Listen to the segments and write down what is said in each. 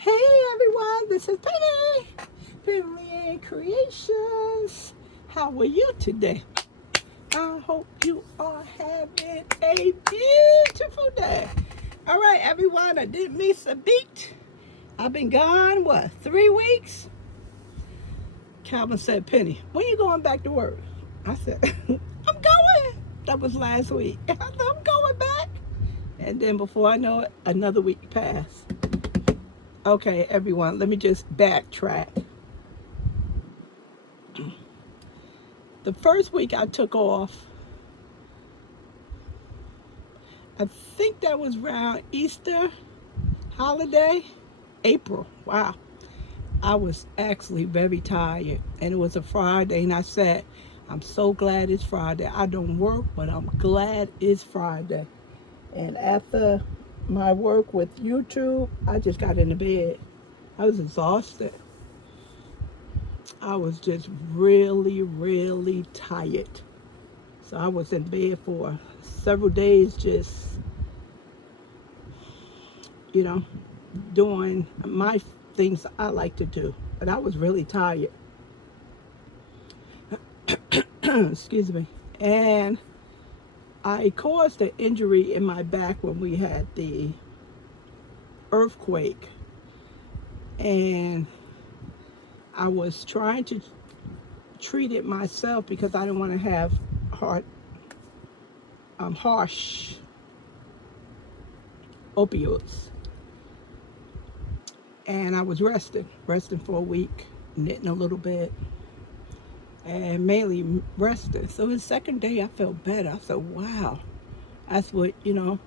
Hey everyone, this is Penley-Ann Creations. How are you today? I hope you are having a beautiful day. All right, everyone, I didn't miss a beat. I've been gone, 3 weeks? Calvin said, Penny, when you going back to work? I said, I'm going. That was last week. I said, I'm going back. And then before I know it, another week passed. Okay, everyone, let me just backtrack. The first week I took off, I think that was around Easter holiday, April. Wow. I was actually very tired, and it was a Friday, and I said, I'm so glad it's Friday. I don't work, but I'm glad it's Friday. And after my work with YouTube, I just got into bed. I was exhausted. I was just really, really tired. So I was in bed for several days just, doing my things I like to do. But I was really tired. Excuse me. And I caused an injury in my back when we had the earthquake. And I was trying to treat it myself because I didn't want to have harsh opioids. And I was resting for a week, knitting a little bit, and mainly resting. So the second day I felt better. I said, wow, that's what,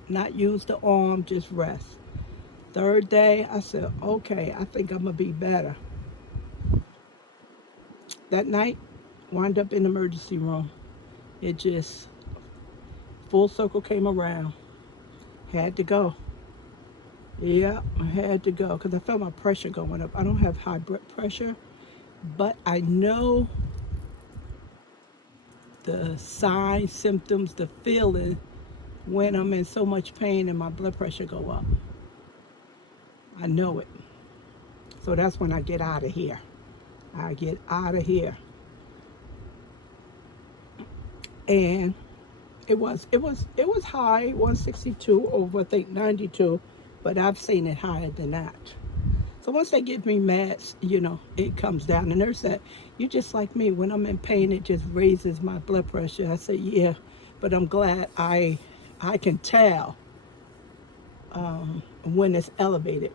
not use the arm, just rest. Third day, I said, okay, I think I'm going to be better. That night, wound up in the emergency room. It just, full circle came around. Had to go. Yeah, I had to go because I felt my pressure going up. I don't have high blood pressure, but I know the signs, symptoms, the feeling when I'm in so much pain and my blood pressure go up. I know it. So that's when I get out of here. I get out of here. And it was high, 162 over I think 92, but I've seen it higher than that. So once they give me meds, it comes down. The nurse said, you're just like me. When I'm in pain, it just raises my blood pressure. I said, yeah, but I'm glad I can tell when it's elevated.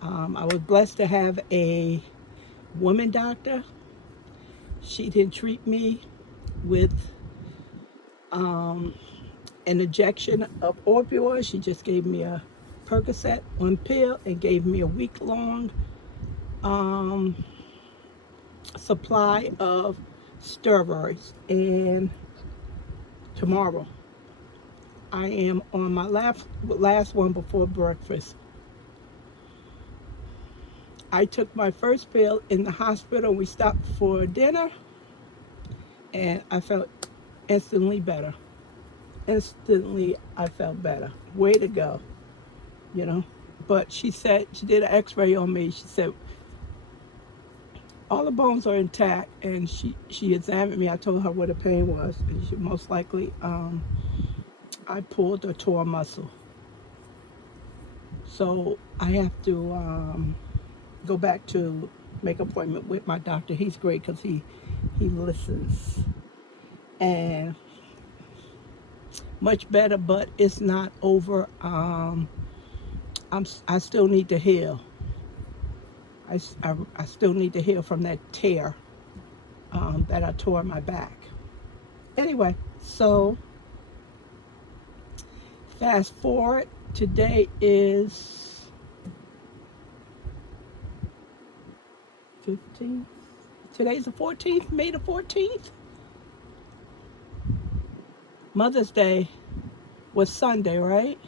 I was blessed to have a woman doctor. She didn't treat me with an injection of opioids. She just gave me a Percocet, one pill, and gave me a week-long supply of steroids. And tomorrow, I am on my last one before breakfast. I took my first pill in the hospital. We stopped for dinner, and I felt instantly better. Instantly, I felt better. Way to go, But she said, she did an x-ray on me. She said, all the bones are intact, and she examined me. I told her what the pain was. And she most likely, I pulled or tore a muscle. So I have to go back to make an appointment with my doctor. He's great because he listens. And much better, but it's not over. I still need to heal. I still need to heal from that tear that I tore in my back. Anyway, so fast forward. Today is 15th. Today's the 14th, May the 14th. Mother's Day was Sunday, right?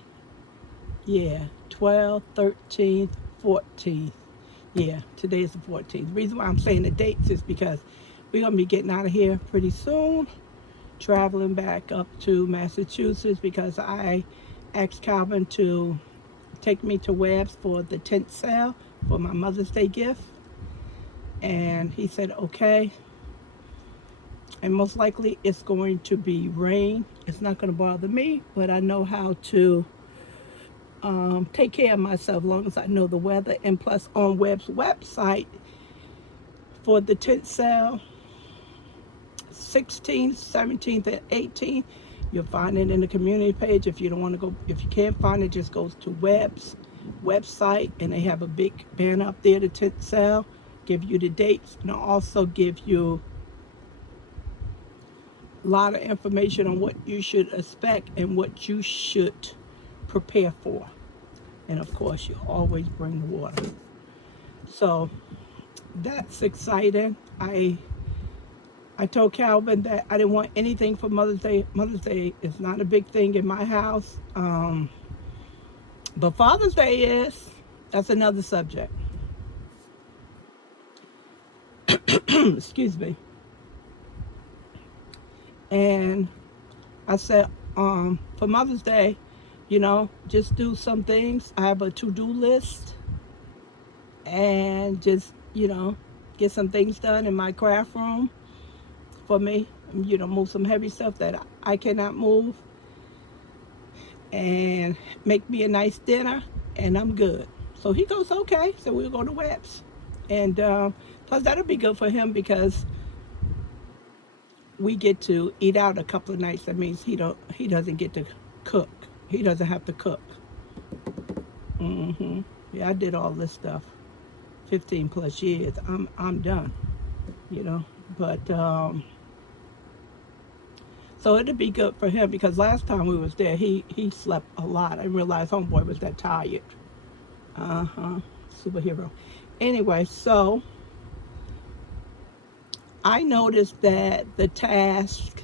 Yeah, 12th, 13th, 14th. Yeah, today's the 14th. The reason why I'm saying the dates is because we're going to be getting out of here pretty soon, traveling back up to Massachusetts because I asked Calvin to take me to Webb's for the tent sale for my Mother's Day gift. And he said, okay. And most likely it's going to be rain. It's not going to bother me, but I know how to take care of myself as long as I know the weather. And plus, on Webb's website for the tent sale, 16th, 17th, and 18th, you'll find it in the community page. If you don't want to go, if you can't find it, just go to Webb's website, and they have a big banner up there, the tent sale, give you the dates, and I'll also give you a lot of information on what you should expect and what you should prepare for. And of course, you always bring the water. So that's exciting. I told Calvin that I didn't want anything for Mother's Day. Mother's Day is not a big thing in my house. But Father's Day is. That's another subject. Excuse me. And I said, for Mother's Day, you know, just do some things. I have a to-do list. And just, you know, get some things done in my craft room for me. You know, move some heavy stuff that I cannot move. And make me a nice dinner. And I'm good. So he goes, okay. So we'll go to Webb's. And plus that'll be good for him because we get to eat out a couple of nights. That means he doesn't get to cook. He doesn't have to cook. Yeah, I did all this stuff 15 plus years. I'm done, you know. But so it'd be good for him because last time we was there, he slept a lot. I realized homeboy was that tired. Superhero. Anyway, so I noticed that the task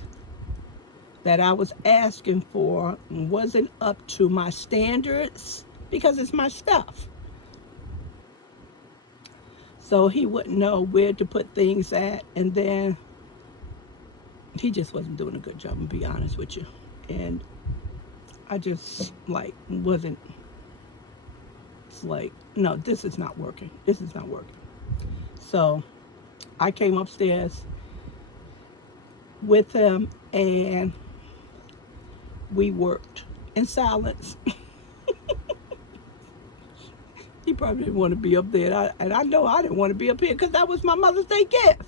that I was asking for wasn't up to my standards because it's my stuff. So he wouldn't know where to put things at, and then he just wasn't doing a good job, to be honest with you. And I just wasn't, it's like, no, this is not working. This is not working. So I came upstairs with him and we worked in silence. He probably didn't want to be up there. And I know I didn't want to be up here because that was my Mother's Day gift.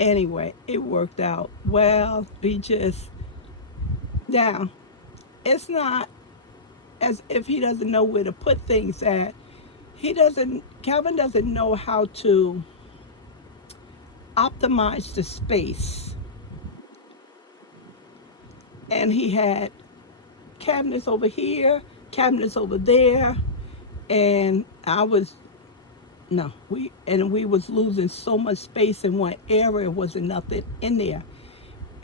Anyway, it worked out well. Now, it's not as if he doesn't know where to put things at. Calvin doesn't know how to optimize the space. And he had cabinets over here, cabinets over there, and we was losing so much space in one area. Wasn't nothing in there.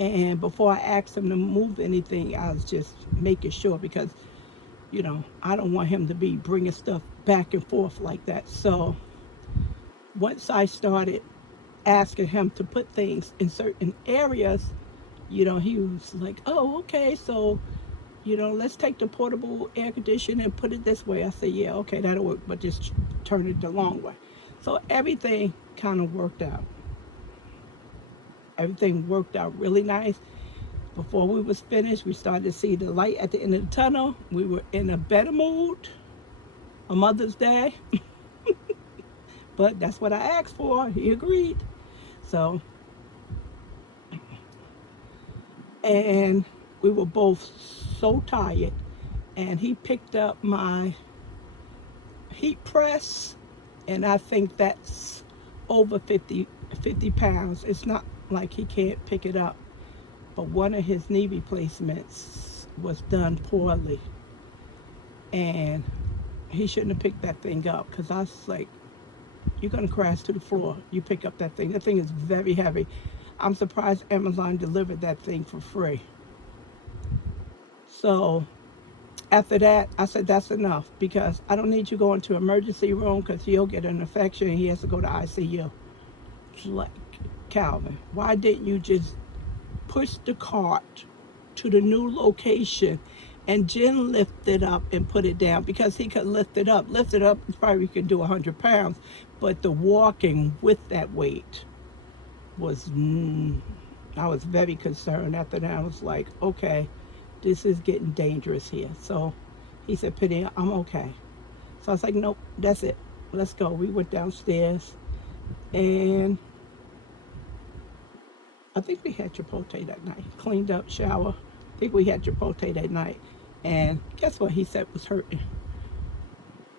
And before I asked him to move anything, I was just making sure because, you know, I don't want him to be bringing stuff back and forth like that. So once I started asking him to put things in certain areas, you know, he was like, oh, okay, so, you know, let's take the portable air conditioner and put it this way. I said, yeah, okay, that'll work, but just turn it the long way. So everything kind of worked out. Everything worked out really nice. Before we was finished, we started to see the light at the end of the tunnel. We were in a better mood on Mother's Day. But that's what I asked for. He agreed. So, and we were both so tired. And he picked up my heat press. And I think that's over 50 pounds. It's not like he can't pick it up. But one of his knee replacements was done poorly. And he shouldn't have picked that thing up. Because I was like, you're going to crash to the floor. You pick up that thing. That thing is very heavy. I'm surprised Amazon delivered that thing for free. So after that, I said, that's enough. Because I don't need you going to emergency room because he'll get an infection and he has to go to ICU. It's like, Calvin, why didn't you just push the cart to the new location And Jen lifted up and put it down because he could lift it up. Lift it up, probably could do 100 pounds. But the walking with that weight was, I was very concerned. After that, I was like, okay, this is getting dangerous here. So he said, Penny, I'm okay. So I was like, nope, that's it. Let's go. We went downstairs and I think we had Chipotle that night. Cleaned up, shower. I think we had Chipotle that night. And guess what he said was hurting?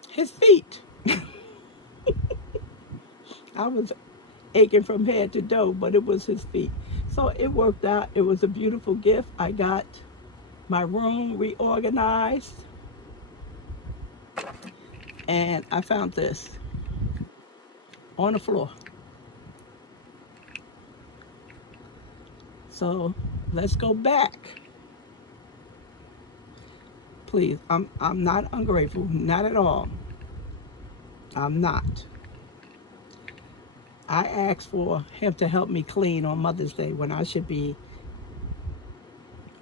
His feet. I was aching from head to toe, but it was his feet. So it worked out. It was a beautiful gift. I got my room reorganized. And I found this on the floor. So let's go back. Please, I'm not ungrateful, not at all. I'm not. I asked for him to help me clean on Mother's Day when I should be,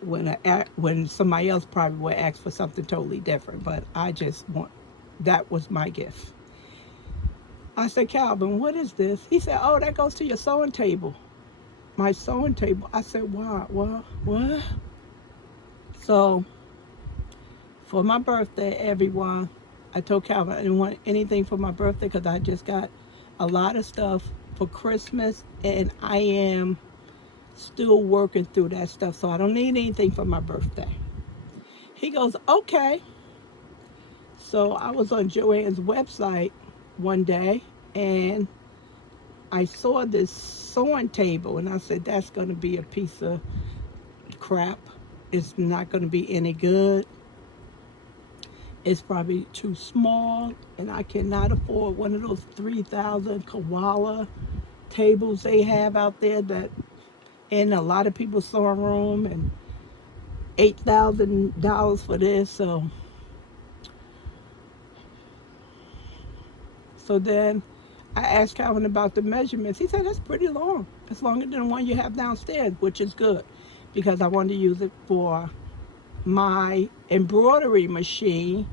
when somebody else probably would ask for something totally different. But I just that was my gift. I said, Calvin, what is this? He said, oh, that goes to your sewing table. My sewing table. I said, wow, what? So for my birthday, everyone, I told Calvin I didn't want anything for my birthday because I just got a lot of stuff for Christmas and I am still working through that stuff, so I don't need anything for my birthday. He goes, okay. So I was on Joanne's website one day and I saw this sewing table and I said, that's going to be a piece of crap. It's not going to be any good. It's probably too small and I cannot afford one of those 3,000 koala tables they have out there that in a lot of people's sewing room, and $8,000 for this. So then I asked Calvin about the measurements. He said that's pretty long. It's longer than the one you have downstairs, which is good because I wanted to use it for my embroidery machine,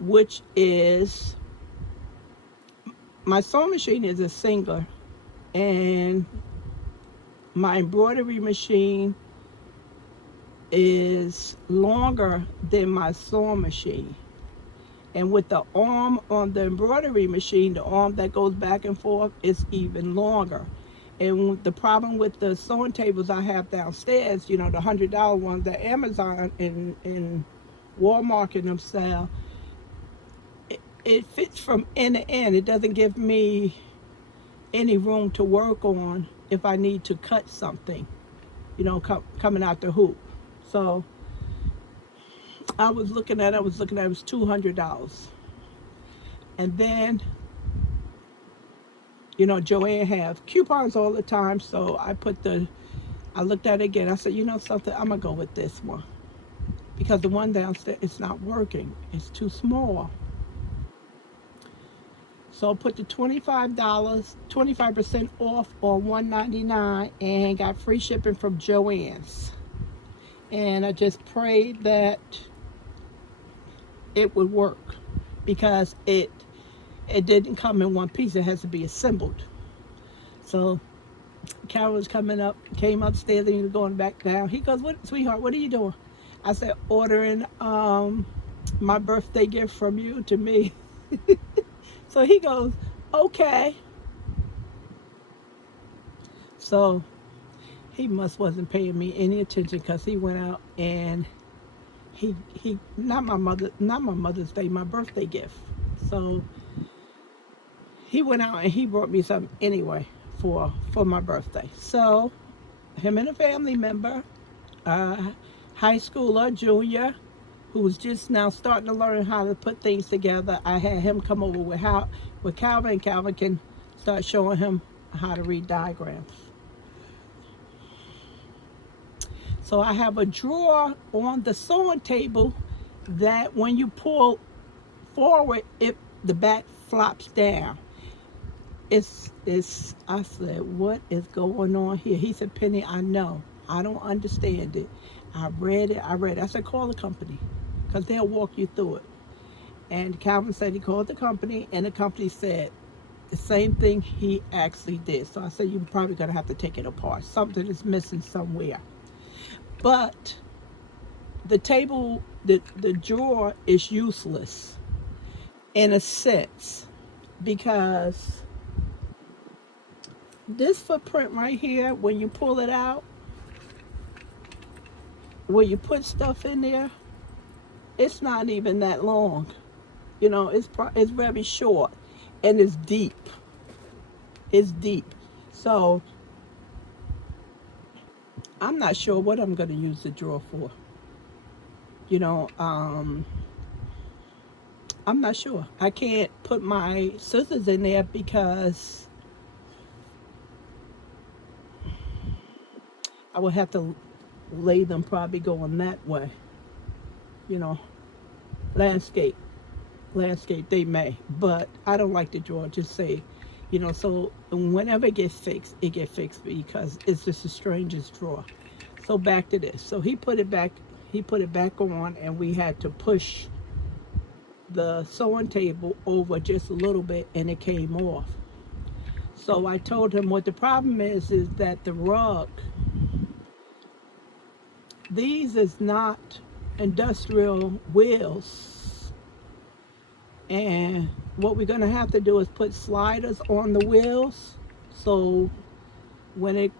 which is, my sewing machine is a Singer and my embroidery machine is longer than my sewing machine. And with the arm on the embroidery machine, the arm that goes back and forth is even longer. And the problem with the sewing tables I have downstairs, the $100 ones that Amazon and Walmart and them sell, it fits from end to end. It doesn't give me any room to work on if I need to cut something, coming out the hoop. So I was looking at it was $200. And then, Joanne have coupons all the time, so I looked at it again. I said, something, I'm going to go with this one. Because the one downstairs, it's not working. It's too small. So I put the $25, 25% off on $199 and got free shipping from Joann's. And I just prayed that it would work because it didn't come in one piece. It has to be assembled. So Carol came upstairs and he was going back down. He goes, "What, sweetheart, what are you doing?" I said, "Ordering my birthday gift from you to me." So he goes, "Okay." So he wasn't paying me any attention because he went out and he not my Mother's Day, my birthday gift. So he went out and he brought me something anyway for my birthday. So him and a family member, high schooler, junior, who was just now starting to learn how to put things together. I had him come over with Calvin, and Calvin can start showing him how to read diagrams. So I have a drawer on the sewing table that when you pull forward, the back flops down. I said, "What is going on here?" He said, "Penny, I know. I don't understand it. I read it. I said, call the company because they'll walk you through it. And Calvin said he called the company, and the company said the same thing he actually did. So I said, you're probably going to have to take it apart. Something is missing somewhere. But the table, the drawer is useless in a sense because this footprint right here, when you pull it out, where you put stuff in there, it's not even that long. It's very short, and it's deep. It's deep. So I'm not sure what I'm going to use the drawer for. You know, I'm not sure. I can't put my scissors in there because I would have to lay them probably going that way. You know, landscape. Landscape, they may. But I don't like the drawer. Just say, so whenever it gets fixed because it's just the strangest drawer. So back to this. So he put it back on, and we had to push the sewing table over just a little bit, and it came off. So I told him what the problem is that the rug, these is not industrial wheels, and what we're going to have to do is put sliders on the wheels, so when it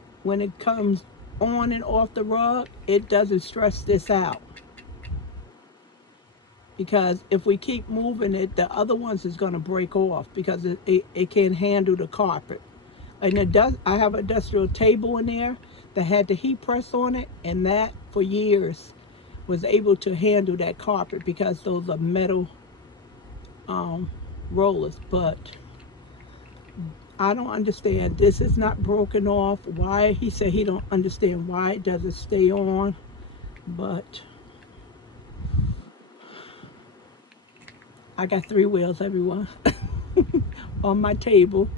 comes on and off the rug, it doesn't stress this out. Because if we keep moving it, the other ones is going to break off because it can't handle the carpet. And I have an industrial table in there that had the heat press on it, and that for years was able to handle that carpet because those are metal rollers. But I don't understand. This is not broken off. Why? He said he don't understand why it doesn't stay on. But I got 3 wheels, everyone, on my table.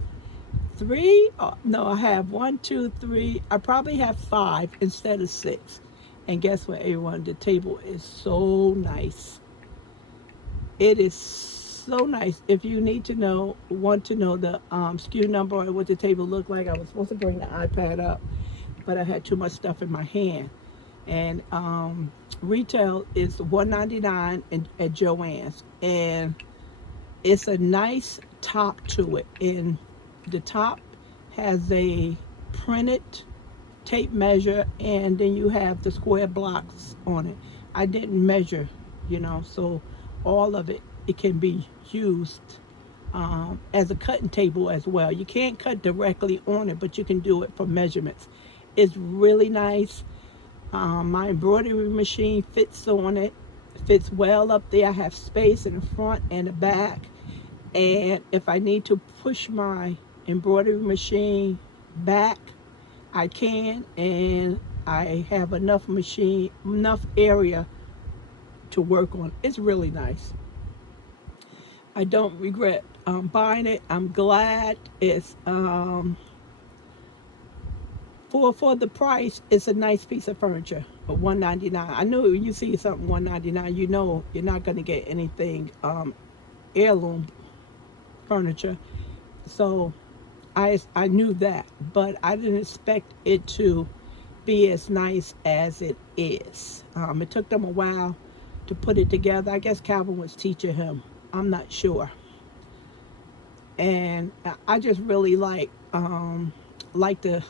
3? No, I have 1, 2, 3. I probably have 5 instead of 6. And guess what, everyone? The table is so nice. It is so nice. If you want to know the SKU number or what the table looked like, I was supposed to bring the iPad up, but I had too much stuff in my hand. And retail is $1.99 at Joann's, and it's a nice top to it. And the top has a printed tape measure, and then you have the square blocks on it. I didn't measure, so all of it can be used as a cutting table as well. You can't cut directly on it, but you can do it for measurements. It's really nice. My embroidery machine fits on it, fits well up there. I have space in the front and the back, and if I need to push my embroidery machine back, I can, and I have enough area to work on. It's really nice. I don't regret buying it. I'm glad it's for the price. It's a nice piece of furniture for $1.99. I know when you see something $1.99, you're not going to get anything heirloom furniture. So I knew that, but I didn't expect it to be as nice as it is. It took them a while to put it together. I guess Calvin was teaching him. I'm not sure. And I just really like the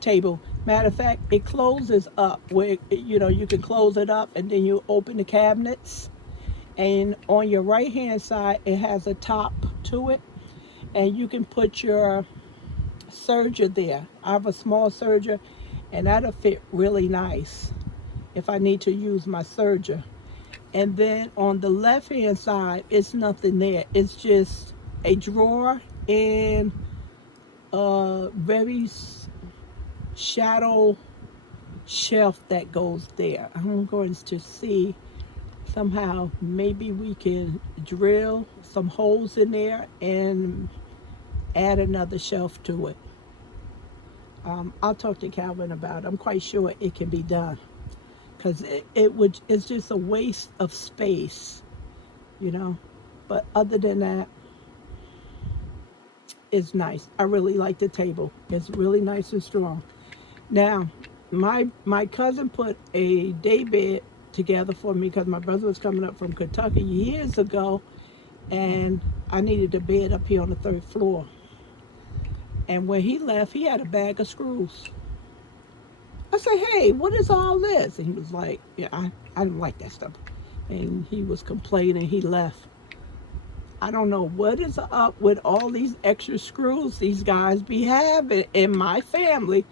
table. Matter of fact, it closes up where you can close it up, and then you open the cabinets. And on your right hand side, it has a top to it, and you can put your serger there. I have a small serger, and that'll fit really nice if I need to use my serger. And then on the left hand side, it's nothing there. It's just a drawer and a very shadow shelf that goes there. I'm going to see somehow maybe we can drill some holes in there and add another shelf to it. I'll talk to Calvin about it. I'm quite sure it can be done. because it's just a waste of space, you know. But other than that, it's nice. I really like the table. It's really nice and strong. Now, my cousin put a day bed together for me because my brother was coming up from Kentucky years ago, and I needed a bed up here on the 3rd floor. And when he left, he had a bag of screws. I said, "Hey, what is all this?" And he was like, "Yeah, I didn't like that stuff." And he was complaining. He left. I don't know what is up with all these extra screws these guys be having in my family.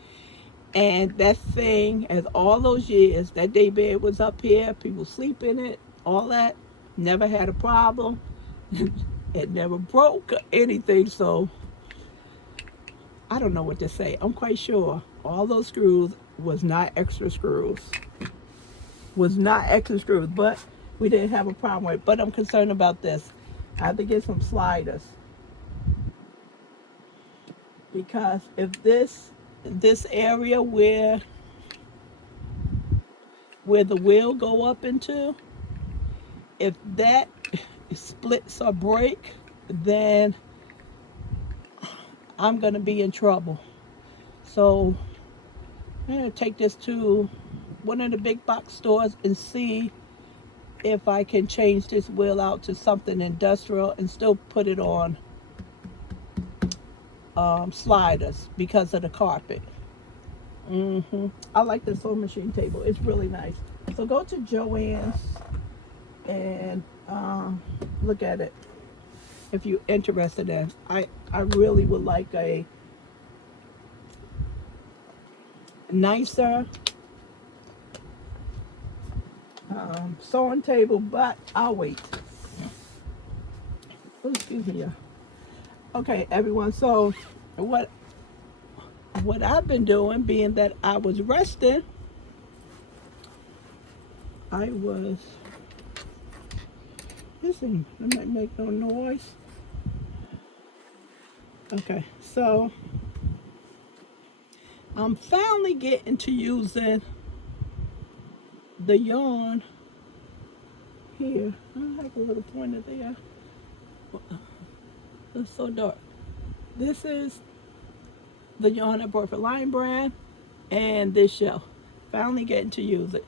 And that thing, as all those years, that day bed was up here, people sleep in it, all that, never had a problem. It never broke or anything, so I don't know what to say. I'm quite sure all those screws was not extra screws. Was not extra screws, but we didn't have a problem with it. But I'm concerned about this. I have to get some sliders. Because if this area where the wheel go up into, if that splits or break, then I'm gonna be in trouble. So I'm gonna take this to one of the big box stores and see if I can change this wheel out to something industrial and still put it on sliders because of the carpet. I like the sewing machine table. It's really nice. So go to Joann's and look at it if you're interested in. I really would like a nicer sewing table, but I'll wait. Oh, excuse me. Okay, everyone. So what I've been doing, being that I was resting, listen, I might make no noise. Okay, so I'm finally getting to using the yarn here. I have a little pointer there. It's so dark. This is the yarn I bought for Lion Brand, and this shell. Finally getting to use it.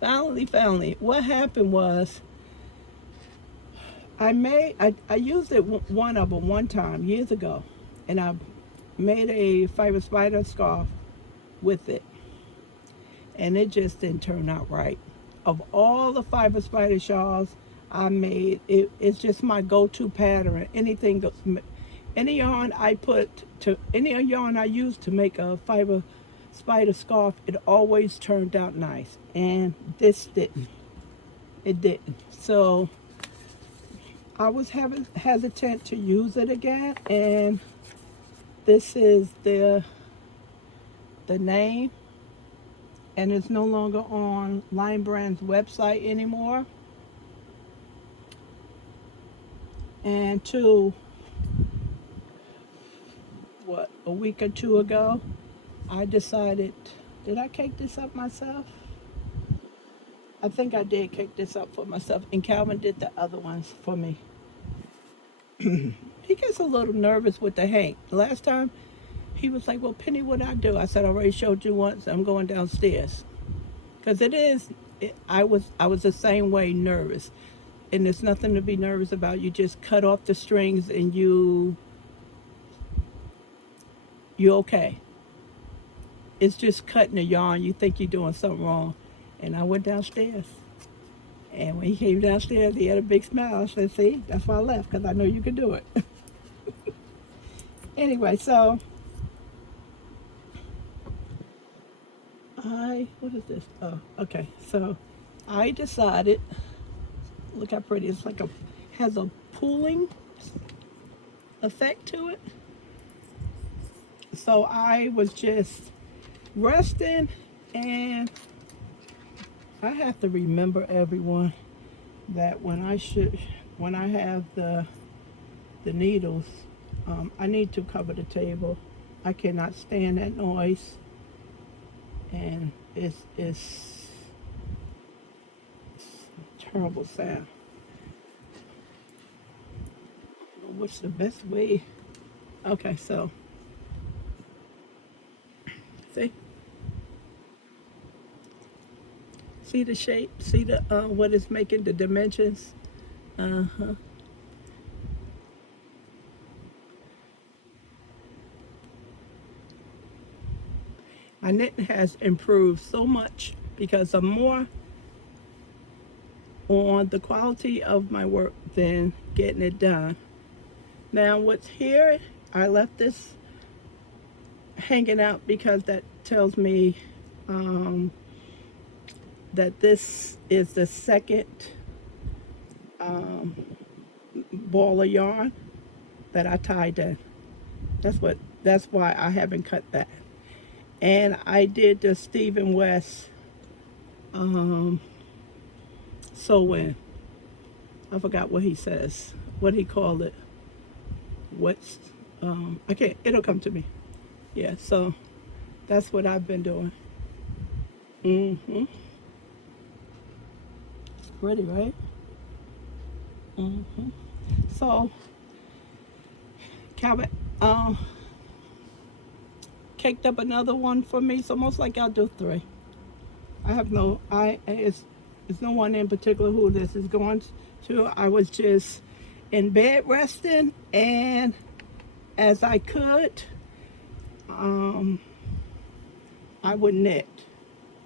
Finally. What happened was, I used it one of them one time years ago, and I made a fiber spider scarf with it, and it just didn't turn out right. Of all the fiber spider shawls I made, it's just my go-to pattern. Anything goes. Any yarn I use to make a fiber spider scarf, it always turned out nice. And this didn't. It didn't. So I was hesitant to use it again, and this is the name, and it's no longer on Lion Brand's website anymore. And a week or two ago, I decided, did I cake this up myself? I think I did cake this up for myself, and Calvin did the other ones for me. He gets a little nervous with the hang. Last time, he was like, "Well, Penny, what I do?" I said, "I already showed you once. I'm going downstairs." Because I was the same way, nervous. And there's nothing to be nervous about. You just cut off the strings and you're okay. It's just cutting the yarn. You think you're doing something wrong. And I went downstairs. And when he came downstairs, he had a big smile. I said, "See, that's why I left, because I know you can do it." Anyway, so what is this? Oh, okay. So I decided, look how pretty. It's like has a pooling effect to it. So I was just resting, and I have to remember, everyone, that when I have the needles, I need to cover the table. I cannot stand that noise, and it's horrible sound. What's the best way? Okay, so see, see the shape, see the what it's making, the dimensions. Uh-huh. My knitting has improved so much because I'm more on the quality of my work than getting it done. Now what's here, I left this hanging out because that tells me that this is the second ball of yarn that I tied in. That's why I haven't cut that. And I did the Stephen West sew-in. I forgot what he says, what he called it. What's I can't. It'll come to me. Yeah. So that's what I've been doing. It's pretty, right? So Calvin caked up another one for me. So most like I'll do 3. I have no. It's no one in particular who this is going to. I was just in bed resting, and as I could, I would knit,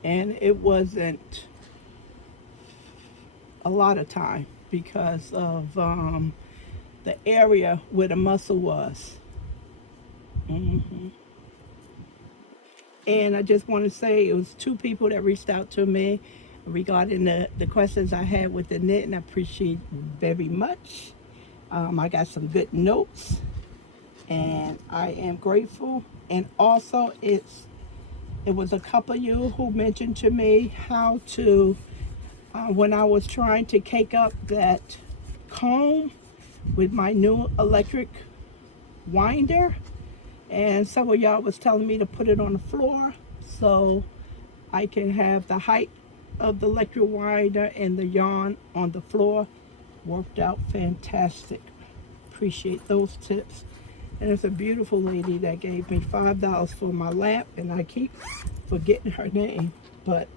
and it wasn't a lot of time because of the area where the muscle was. And I just want to say it was 2 people that reached out to me regarding the questions I had with the knit, and I appreciate very much. I got some good notes, and I am grateful. And also, it was a couple of you who mentioned to me how to, when I was trying to cake up that comb with my new electric winder, and some of y'all was telling me to put it on the floor so I can have the height of the electric winder and the yarn on the floor. Worked out fantastic. Appreciate those tips. And it's a beautiful lady that gave me $5 for my lamp, and I keep forgetting her name, but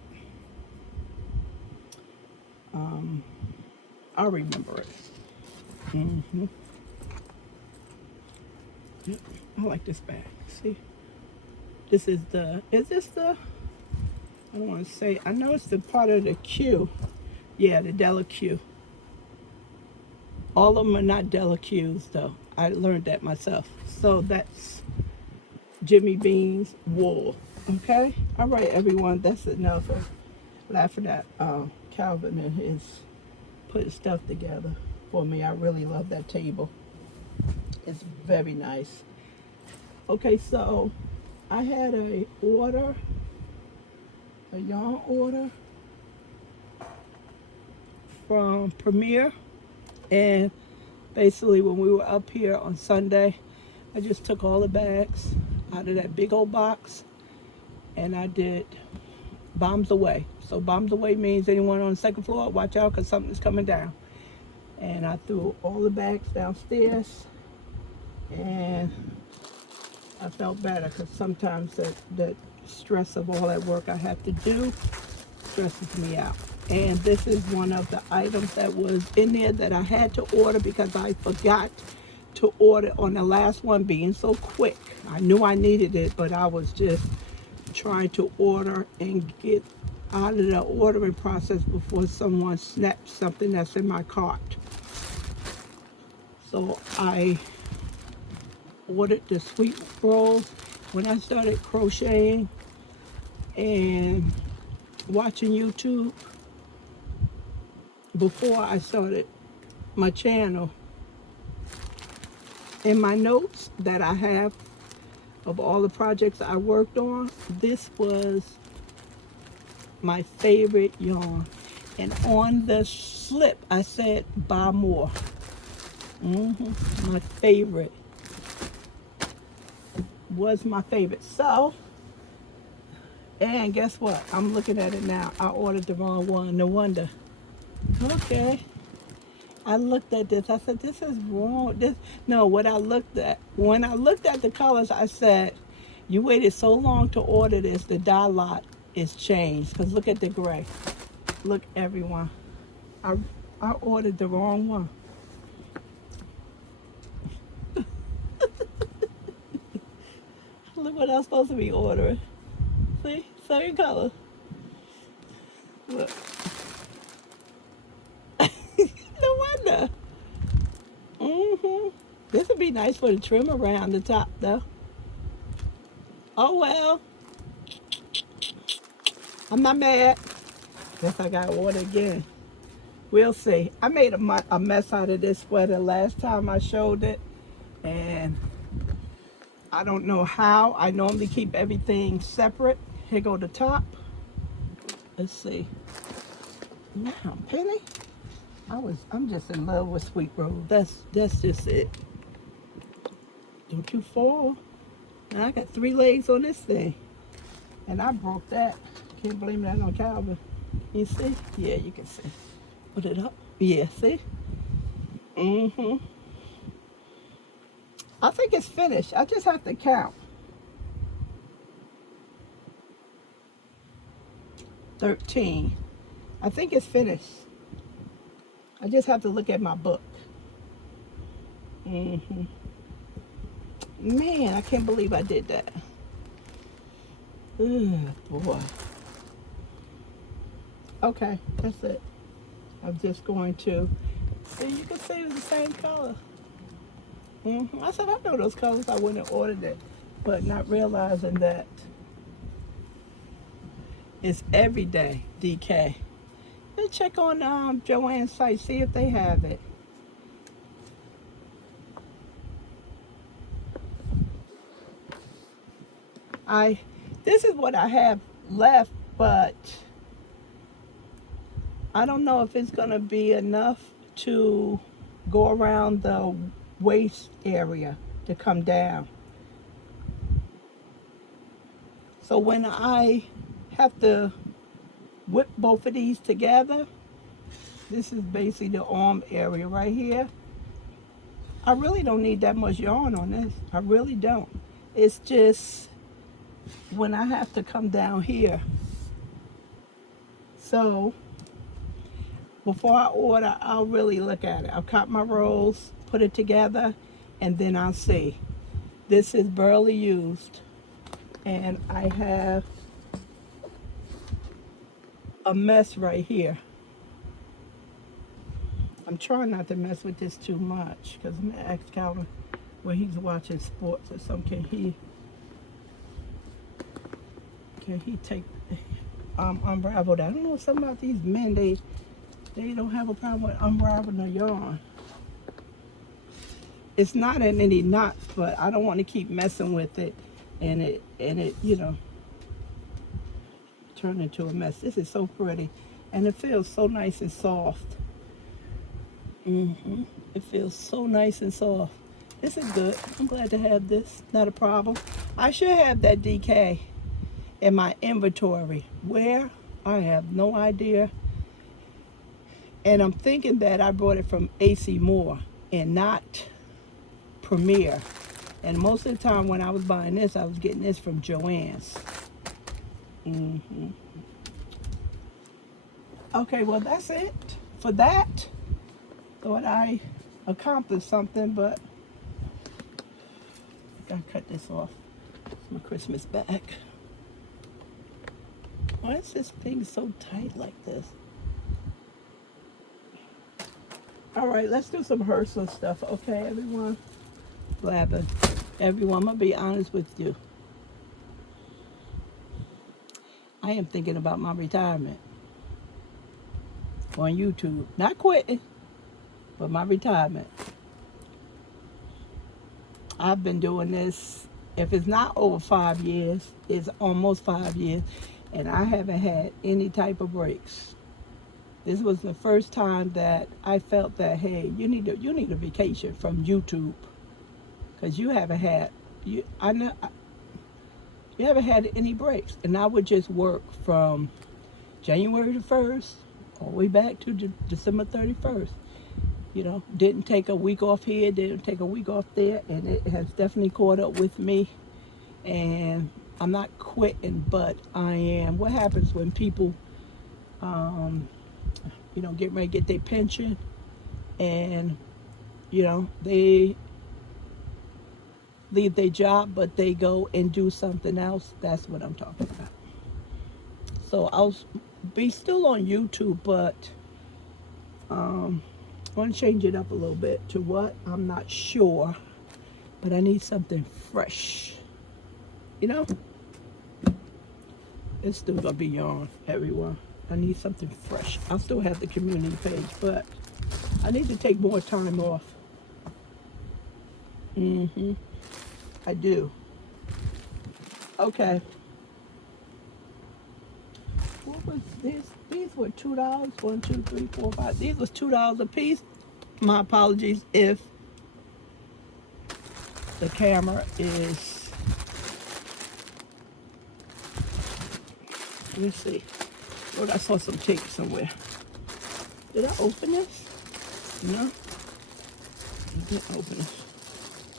I'll remember it. Yep. I like this bag. See, this is this the, I don't want to say, I know it's the part of the Q. Yeah, the Della Q. All of them are not Della Qs though. I learned that myself. So that's Jimmy Bean's wool. Okay? All right, everyone. That's enough of laughing at Calvin and his putting stuff together for me. I really love that table. It's very nice. Okay, so I had a yarn order from Premier, and basically when we were up here on Sunday, I just took all the bags out of that big old box and I did bombs away. So bombs away means anyone on the second floor, watch out because something's coming down. And I threw all the bags downstairs, and I felt better because sometimes that stress of all that work I have to do stresses me out. And this is one of the items that was in there that I had to order because I forgot to order on the last one, being so quick. I knew I needed it, but I was just trying to order and get out of the ordering process before someone snapped something that's in my cart. So I ordered the sweet rolls. When I started crocheting and watching YouTube, before I started my channel, in my notes that I have of all the projects I worked on, this was my favorite yarn. And on the slip, I said, buy more. My favorite. Was my favorite. So, and guess what? I'm looking at it now. I ordered the wrong one. No wonder. Okay. I looked at this. I said, this is wrong. This no, what I looked at when I looked at the colors, I said, you waited so long to order this. The dye lot is changed. Cause look at the gray. Look, everyone. I ordered the wrong one. Look what I'm supposed to be ordering. See, same color. Look. No wonder. This would be nice for the trim around the top, though. Oh well. I'm not mad. Guess I got to order again. We'll see. I made a mess out of this sweater last time I showed it, and I don't know how. I normally keep everything separate. Here go the top. Let's see. Now, Penny. I'm just in love with sweet roll. That's just it. Don't you fall. Now I got 3 legs on this thing. And I broke that. Can't blame that on Calvin. You see? Yeah, you can see. Put it up. Yeah, see? I think it's finished. I just have to count. 13. I think it's finished. I just have to look at my book. Man, I can't believe I did that. Boy. Okay, that's it. I'm just going to, see, you can see it's the same color. I said, I know those colors. I wouldn't have ordered it, but not realizing that it's everyday DK. Let's check on Joann's site, see if they have it. This is what I have left, but I don't know if it's gonna be enough to go around the waist area to come down. So when I have to whip both of these together, this is basically the arm area right here. I really don't need that much yarn on this. I really don't. It's just when I have to come down here. So before I order, I'll really look at it. I'll cut my rolls, put it together, and then I'll see. This is barely used, and I have a mess right here. I'm trying not to mess with this too much, because I'm gonna ask Calvin when he's watching sports or something, can he take unravel that? I don't know, something about these men, they don't have a problem with unraveling the yarn. It's not in any knots, but I don't want to keep messing with it and it you know, turn into a mess. This is so pretty, and it feels so nice and soft. It feels so nice and soft. This is good. I'm glad to have this. Not a problem. I should have that DK in my inventory. Where? I have no idea. And I'm thinking that I brought it from AC Moore and not Premier. And most of the time when I was buying this, I was getting this from Joann's. Okay, well, that's it for that. Thought I accomplished something, but I gotta cut this off. It's my Christmas bag. Why is this thing so tight like this? All right, let's do some Herrschners stuff, okay, everyone? Blabbing. Everyone, I'm gonna be honest with you. I am thinking about my retirement on YouTube. Not quitting, but my retirement. I've been doing this, if it's not over 5 years, it's almost 5 years, and I haven't had any type of breaks. This was the first time that I felt that, hey, you need a vacation from YouTube, because you haven't had any breaks. And I would just work from January the 1st all the way back to December 31st. You know, didn't take a week off here, didn't take a week off there, and it has definitely caught up with me. And I'm not quitting, but I am. What happens when people, you know, get ready to get their pension, and, you know, they leave their job, but they go and do something else? That's what I'm talking about. So I'll be still on YouTube, but I want to change it up a little bit. To what? I'm not sure, but I need something fresh. You know? It's still going to be on, everyone. I need something fresh. I'll still have the community page, but I need to take more time off. I do. Okay. What was this? These were $2. 1, 2, 3, 4, 5. These was $2 a piece. My apologies if the camera is. Let me see. Oh, I saw some tape somewhere. Did I open this? No. I didn't open it.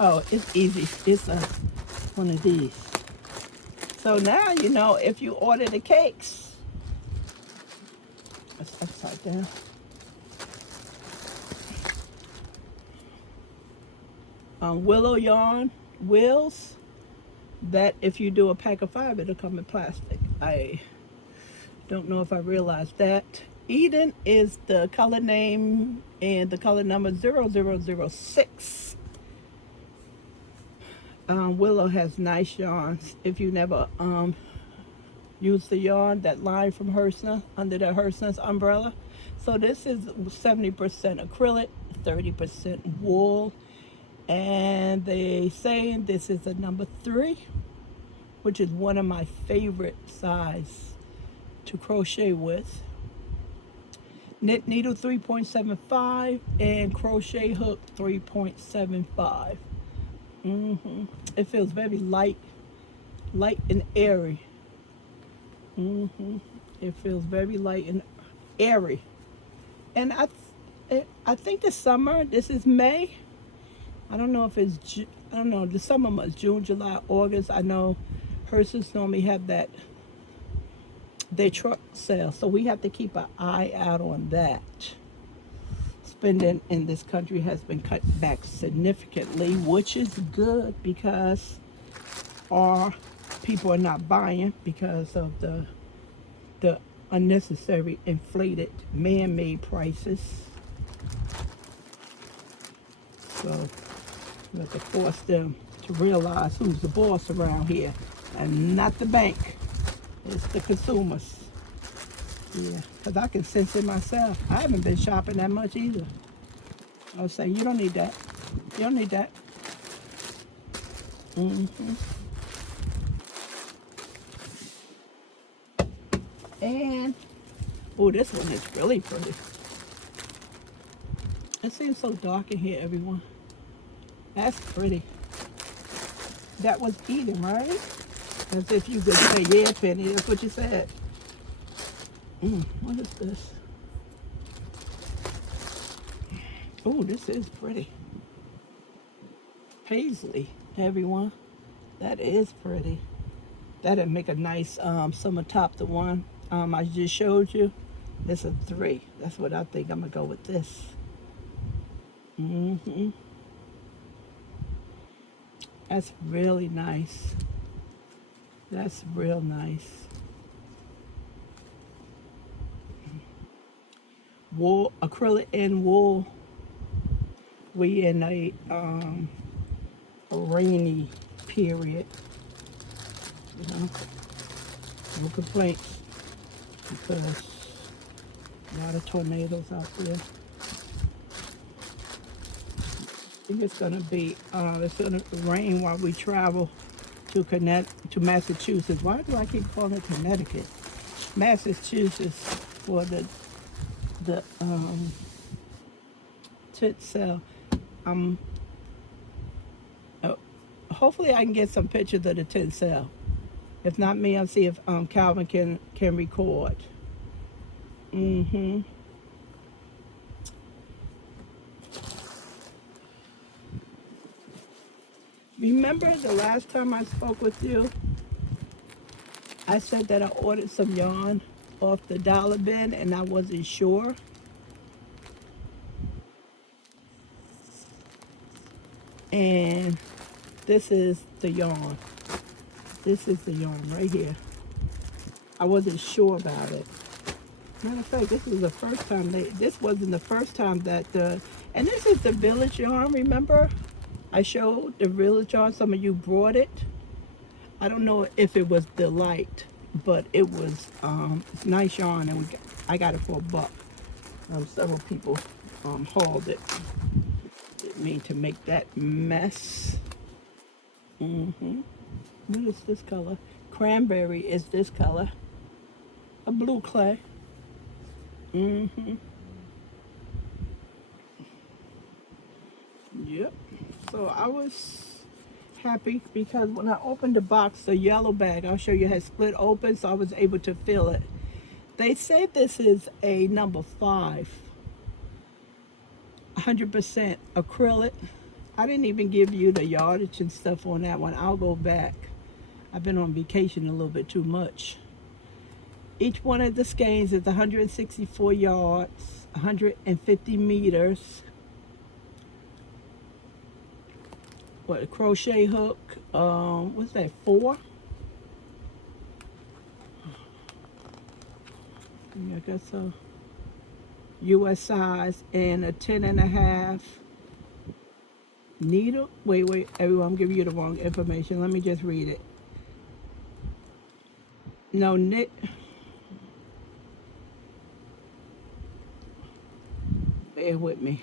Oh, it's easy. It's one of these. So now you know if you order the cakes. It's upside down. Willow yarn wheels. That if you do a pack of 5, it'll come in plastic. I don't know if I realized that. Eden is the color name and the color number 0006. Willow has nice yarns. If you never use the yarn, that line from Herrschners, under the Herrschners umbrella. So this is 70% acrylic, 30% wool. And they say this is a number 3, which is one of my favorite size to crochet with. Knit needle 3.75 and crochet hook 3.75. It feels very light and airy. It feels very light and airy. And I think the summer, this is May. I don't know if it's, I don't know, the summer months, June, July, August. I know Herrschners normally have their truck sale. So we have to keep an eye out on that. Spending in this country has been cut back significantly, which is good because our people are not buying because of the unnecessary inflated man-made prices. So we have to force them to realize who's the boss around here, and not the bank. It's the consumers. Yeah, because I can sense it myself. I haven't been shopping that much either. I was saying, you don't need that. You don't need that. And, oh, this one is really pretty. It seems so dark in here, everyone. That's pretty. That was Eden, right? As if you could say, yeah, Penny, that's what you said. What is this? Oh, this is pretty. Paisley, everyone. That is pretty. That'd make a nice summer top, the one I just showed you. It's a 3. That's what I think. I'm going to go with this. That's really nice. That's real nice. Wool, acrylic and wool. We in a rainy period. You know, no complaints because a lot of tornadoes out there. I think it's gonna be it's gonna rain while we travel to Massachusetts. Why do I keep calling it Connecticut? Massachusetts for the tent sale. Hopefully I can get some pictures of the tent sale. If not me, I'll see if Calvin can record. Mm-hmm. Remember the last time I spoke with you, I said that I ordered some yarn off the dollar bin and I wasn't sure. And this is the yarn. This is the yarn right here. I wasn't sure about it. Matter of fact, this was the first time this wasn't the first time that and this is the village yarn, remember? I showed the village yarn, some of you brought it. I don't know if it was Delight, but it was it's nice yarn, and I got it for $1. Several people hauled it. Didn't mean to make that mess. What is this color? Cranberry is this color. A blue clay. Yep. So I was happy because when I opened the box, the yellow bag, I'll show you, had split open, so I was able to feel it. They say this is a number 5, 100% acrylic. I didn't even give you the yardage and stuff on that one. I'll go back. I've been on vacation a little bit too much. Each one of the skeins is 164 yards, 150 meters. What, a crochet hook? What's that, 4? Yeah, I guess so. U.S. size, and a 10.5 needle. Wait, everyone, I'm giving you the wrong information. Let me just read it. No, knit. Bear with me.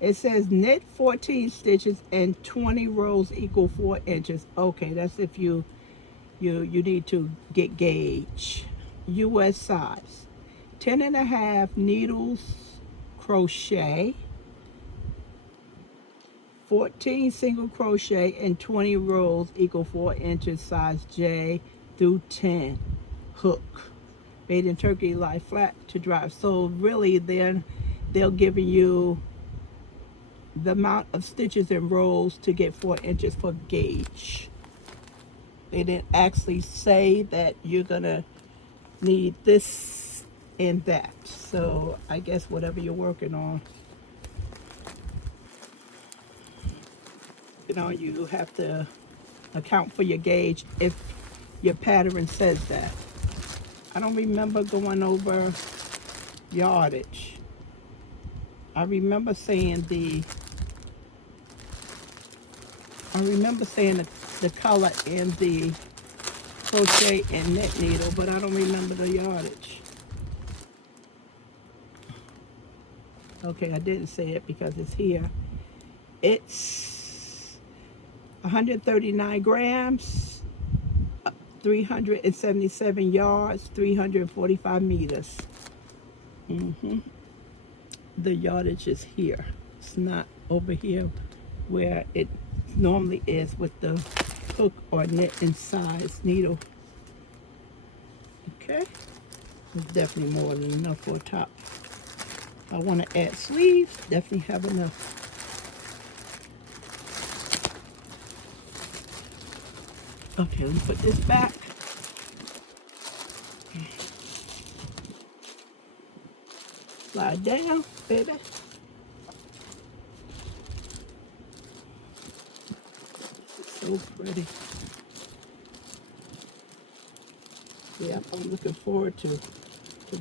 It says knit 14 stitches and 20 rows equal 4 inches. Okay, that's if you need to get gauge. U.S. size. 10.5 needles crochet. 14 single crochet and 20 rows equal 4 inches, size J through 10. Hook. Made in Turkey, lie flat to dry. So really then they'll give you the amount of stitches and rows to get 4 inches for gauge. They didn't actually say that you're gonna need this and that. So I guess whatever you're working on, you have to account for your gauge if your pattern says that. I don't remember going over yardage. I remember saying the color and the crochet and knit needle, but I don't remember the yardage. Okay, I didn't say it because it's here. It's 139 grams, 377 yards, 345 meters. The yardage is here. It's not over here where it normally is with the hook or knit and size needle. Okay, it's definitely more than enough for a top. I want to add sleeves, definitely have enough. Okay, let me put this back. Slide down, baby. So pretty. Yeah, I'm looking forward to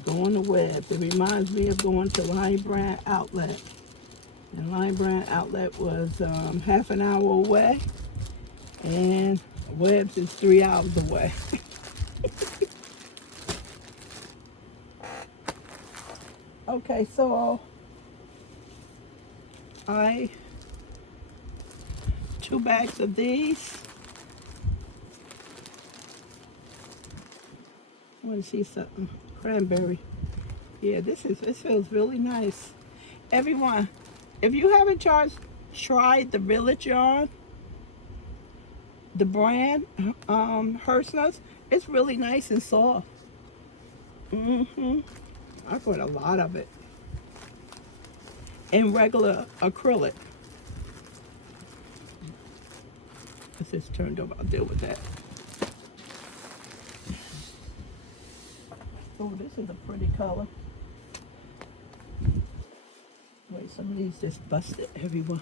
going to webs. It reminds me of going to Lion Brand Outlet. And Lion Brand Outlet was half an hour away, and webs is 3 hours away. Okay, so 2 bags of these. I want to see something. Cranberry. Yeah, this feels really nice. Everyone, if you haven't tried the Village yarn, the brand, Herrschners, it's really nice and soft. I put a lot of it in regular acrylic. This is turned over. I'll deal with that. Oh, this is a pretty color. Wait, some of these just busted everywhere.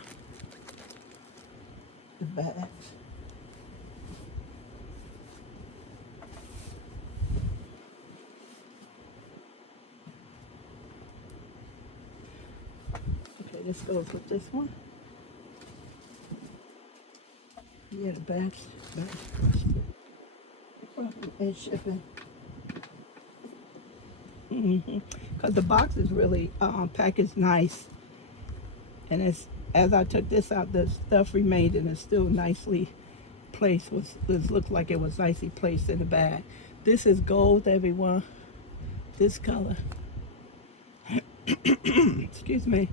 The bags. Okay, this goes with this one. Yeah, the bags busted. And shipping. Because the box is really packaged nice. And as I took this out, the stuff remained and it's still nicely placed. It looked like it was nicely placed in the bag. This is gold, everyone. This color. Excuse me.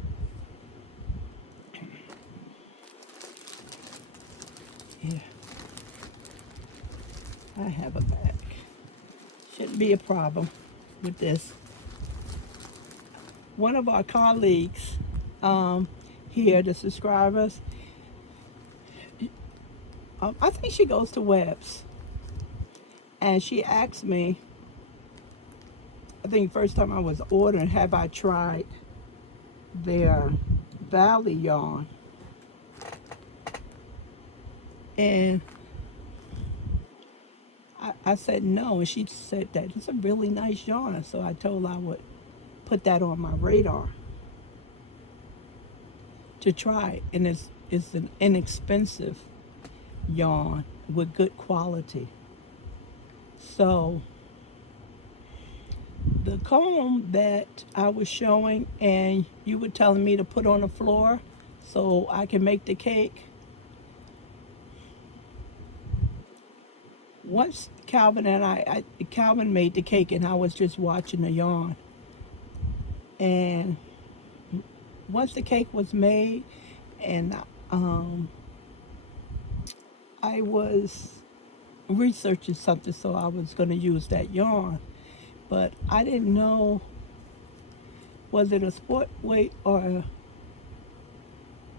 Yeah. I have a bag. Shouldn't be a problem with this. One of our colleagues here, the subscribers, I think she goes to Webb's, and she asked me, I think first time I was ordering, have I tried their Valley yarn? And I said no, and she said that it's a really nice yarn. So I told her I would put that on my radar to try it. And it's an inexpensive yarn with good quality. So the comb that I was showing and you were telling me to put on the floor so I can make the cake, once Calvin and Calvin made the cake and I was just watching the yarn. And once the cake was made and I was researching something, so I was going to use that yarn. But I didn't know, was it a sport weight or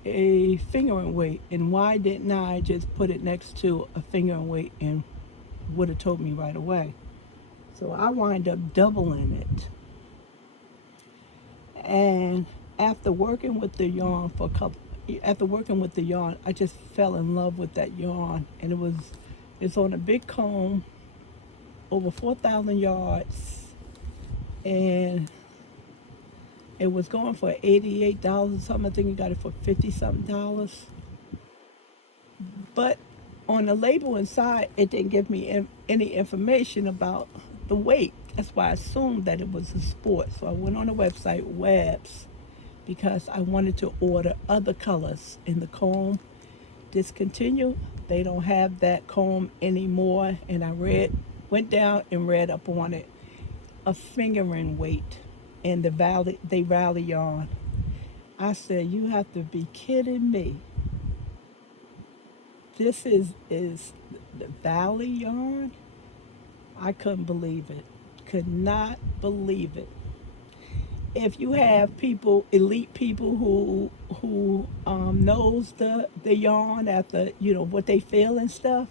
a fingering weight? And why didn't I just put it next to a fingering weight and would have told me right away? So I wind up doubling it. And after working with the yarn I just fell in love with that yarn. And it's on a big comb, over 4,000 yards, and it was going for $88 or something. I think we got it for $50-something. But on the label inside, it didn't give me any information about the weight. That's why I assumed that it was a sport. So I went on the website, Webb's, because I wanted to order other colors in the comb. Discontinued. They don't have that comb anymore. And I went down and read up on it, a fingering weight in the Valley yarn. I said, you have to be kidding me. This is the Valley yarn. I couldn't believe it. Could not believe it. If you have elite people who knows the yarn after what they feel and stuff,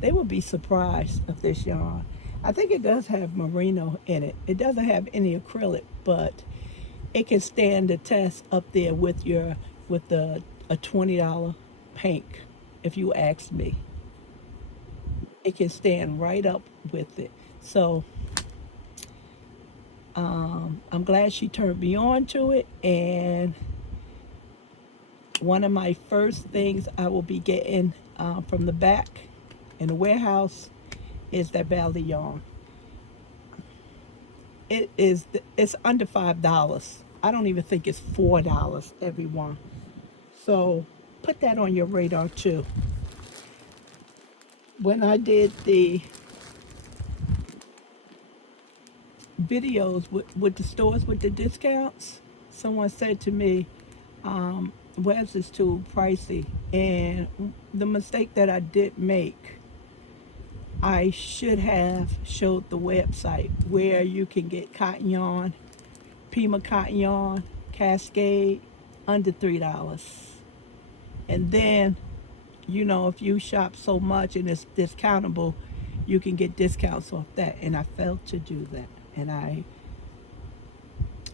they would be surprised of this yarn. I think it does have merino in it. It doesn't have any acrylic, but it can stand the test up there with a $20 pink. If you ask me, it can stand right up with it. So I'm glad she turned me on to it. And one of my first things I will be getting from the back in the warehouse is that Valley yarn. It's under $5. I don't even think it's $4, everyone. So put that on your radar too. When I did the videos with the stores with the discounts, someone said to me, Webb's is too pricey. And the mistake that I did make, I should have showed the website where you can get cotton yarn Pima cotton yarn, Cascade, under $3. And then, you know, if you shop so much and it's discountable, you can get discounts off that. And I failed to do that. And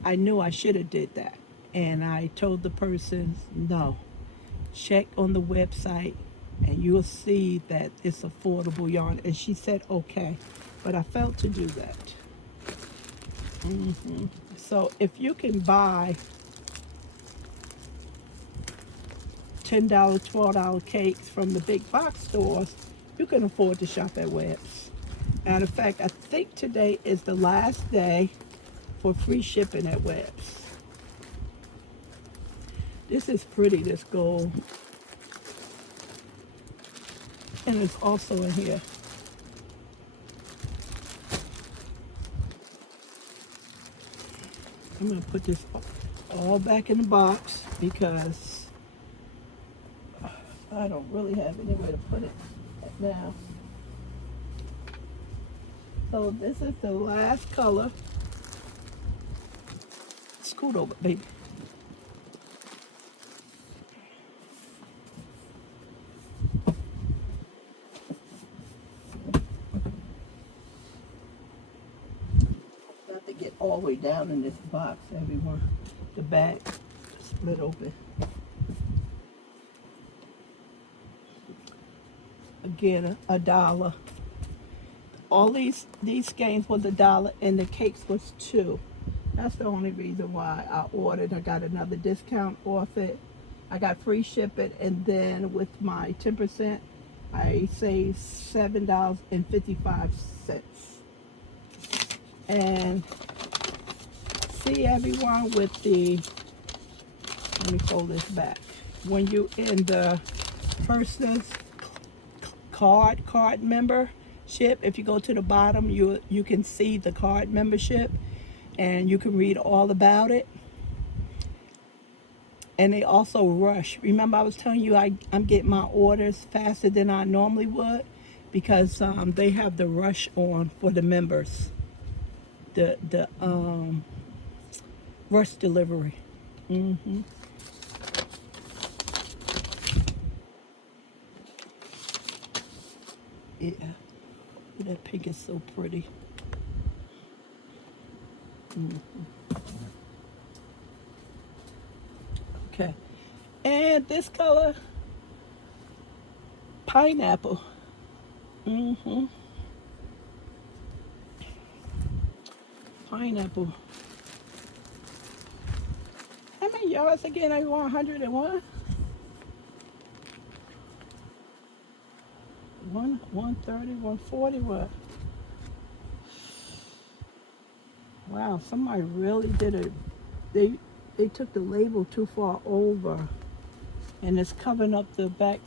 I knew I should have did that. And I told the person, no, check on the website and you'll see that it's affordable yarn. And she said, okay, but I failed to do that. So if you can buy $10, $12 cakes from the big box stores, you can afford to shop at Webb's. Matter of fact, I think today is the last day for free shipping at Webb's. This is pretty, this gold. And it's also in here. I'm going to put this all back in the box because I don't really have anywhere to put it now. So this is the last color. Scoot over, baby. Got to get all the way down in this box, everyone. The back split open. Again, $1. All these skeins was $1 and the cakes was $2. That's the only reason why I ordered. I got another discount off it. I got free shipping, and then with my 10%, I saved $7.55. And see, everyone, with the, let me fold this back. When you in the Herrschners card membership, if you go to the bottom, you can see the card membership and you can read all about it. And they also rush. Remember, I was telling you I'm getting my orders faster than I normally would because they have the rush on for the members. The rush delivery. Yeah. That pink is so pretty. Okay. And this color, pineapple. Pineapple. How many yards again? I want 101? 130, 140, what? Wow, somebody really did it. They took the label too far over and it's covering up the back.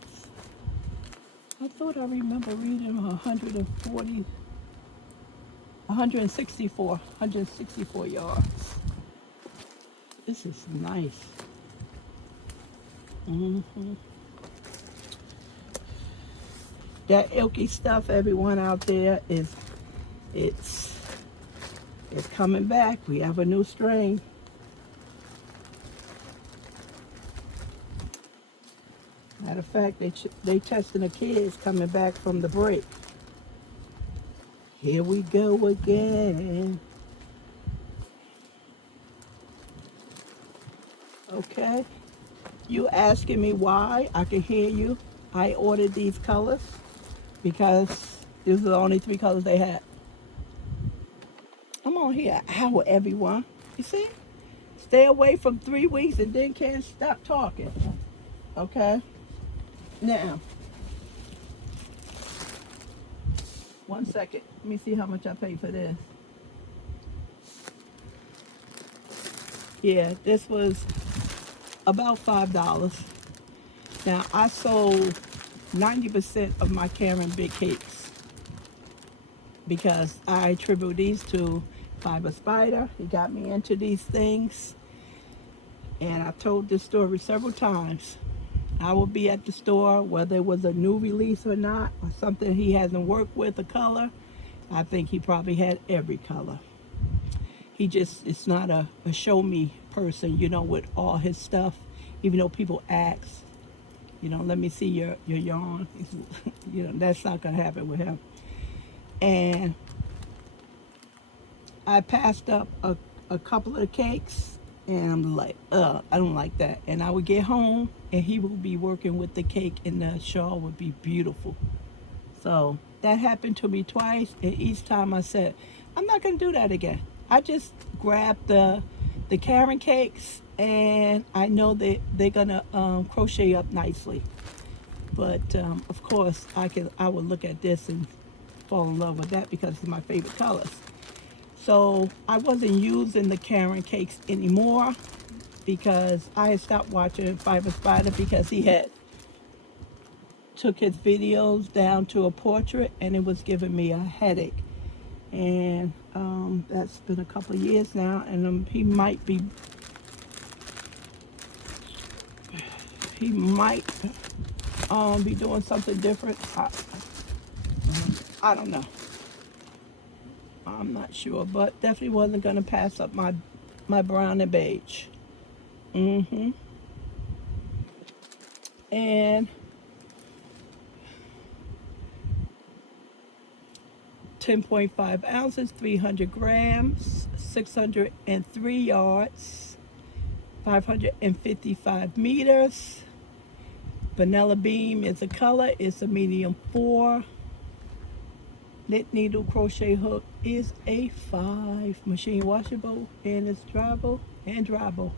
I thought I remember reading 140, 164 yards. This is nice. That ilky stuff, everyone out there, it's coming back. We have a new strain. Matter of fact, they testing the kids coming back from the break. Here we go again. Okay, you asking me why? I can hear you. I ordered these colors because these are the only 3 colors they had. I'm on here an hour, everyone. You see? Stay away from 3 weeks and then can't stop talking. Okay? Now, 1 second. Let me see how much I paid for this. Yeah, this was about $5. Now, I sold 90% of my Karen Big Cakes because I attribute these to Fiber Spider. He got me into these things. And I've told this story several times. I will be at the store, whether it was a new release or not, or something he hasn't worked with, a color. I think he probably had every color. he just is not a show me person, you know, with all his stuff. Even though people ask, you know, let me see your yarn. You know, that's not gonna happen with him. And I passed up a couple of cakes, and I'm like, I don't like that. And I would get home, and he would be working with the cake, and the shawl would be beautiful. So that happened to me twice, and each time I said, I'm not gonna do that again. I just grabbed the Karen cakes, and I know that they're gonna crochet up nicely. But of course, I would look at this and fall in love with that because it's my favorite colors. So I wasn't using the Karen cakes anymore because I had stopped watching Fiber Spider because he had took his videos down to a portrait, and it was giving me a headache. And that's been a couple of years now, and he might be doing something different. I don't know. I'm not sure, but definitely wasn't going to pass up my brown and beige. And 10.5 ounces, 300 grams, 603 yards, 555 meters. Vanilla beam is a color. It's a medium 4. Knit needle crochet hook is a 5. Machine washable, and it's dryable and dryable.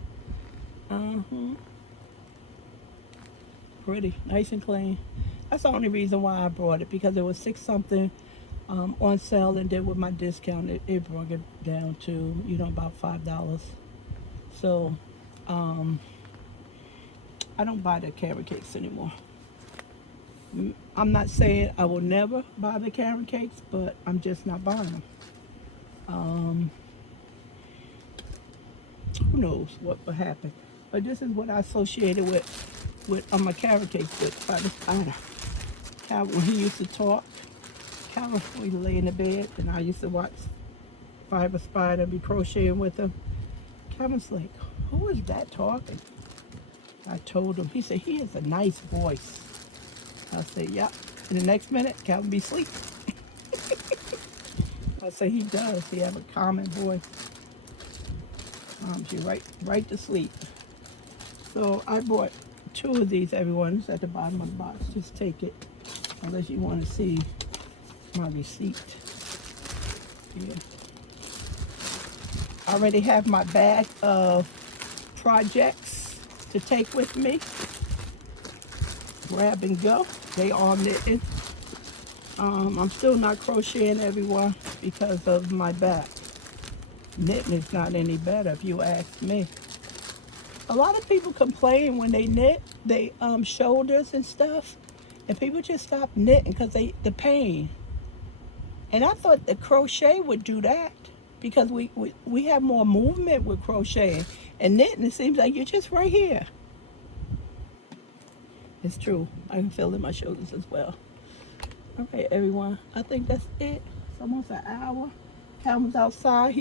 Pretty, nice and clean. That's the only reason why I brought it, because it was 6 something on sale, and then with my discount it brought it down to, you know, about $5. So I don't buy the carrot cakes anymore. I'm not saying I will never buy the carrot cakes, but I'm just not buying them. Who knows what will happen? But this is what I associated with my carrot cakes with by the spider. Calvin, when he used to talk, Calvin would lay in the bed, and I used to watch Fiber Spider, be crocheting with him. Calvin's like, who is that talking? I told him. He said, he has a nice voice. I said, yeah. In the next minute, Calvin be asleep. I said, he does. He have a calming voice. She right to sleep. So I bought 2 of these, everyone. It's at the bottom of the box. Just take it, unless you want to see my receipt. Yeah. I already have my bag of projects to take with me. Grab and go. They all knitting. I'm still not crocheting everyone because of my back. Knitting is not any better, if you ask me. A lot of people complain when they knit, they shoulders and stuff, and people just stop knitting because the pain. And I thought the crochet would do that, because we have more movement with crocheting. And knitting, it seems like you're just right here. It's true. I can feel it in my shoulders as well. All right, everyone. I think that's it. It's almost an hour. Calvin's outside.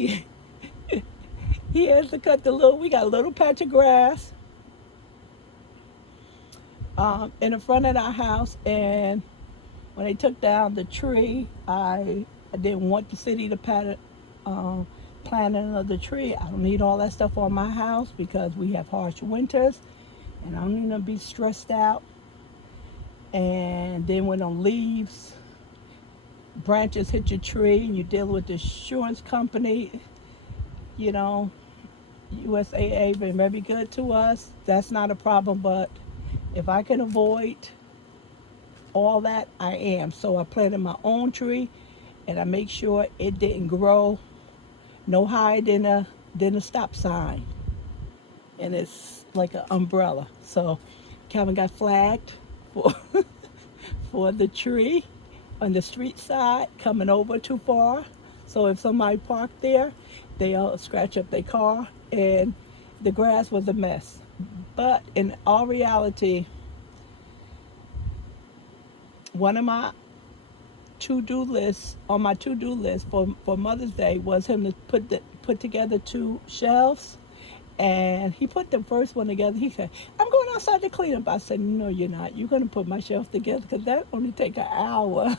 He has to cut we got a little patch of grass in the front of our house. And when they took down the tree, I didn't want the city to plant another tree. I don't need all that stuff on my house because we have harsh winters, and I don't need to be stressed out. And then when the leaves, branches hit your tree, and you deal with the insurance company, you know, USAA been very good to us. That's not a problem, but if I can avoid all that, I am. So I planted my own tree, and I make sure it didn't grow no higher than a stop sign, and it's like an umbrella. So Calvin got flagged for the tree on the street side coming over too far. So if somebody parked there, they'll scratch up their car, and the grass was a mess. But in all reality, one of my to-do lists on my to-do list for Mother's Day was him to put together 2 shelves. And he put the first one together. He said, I'm going outside to clean up. I said, no, you're not. You're going to put my shelf together because that only take an hour.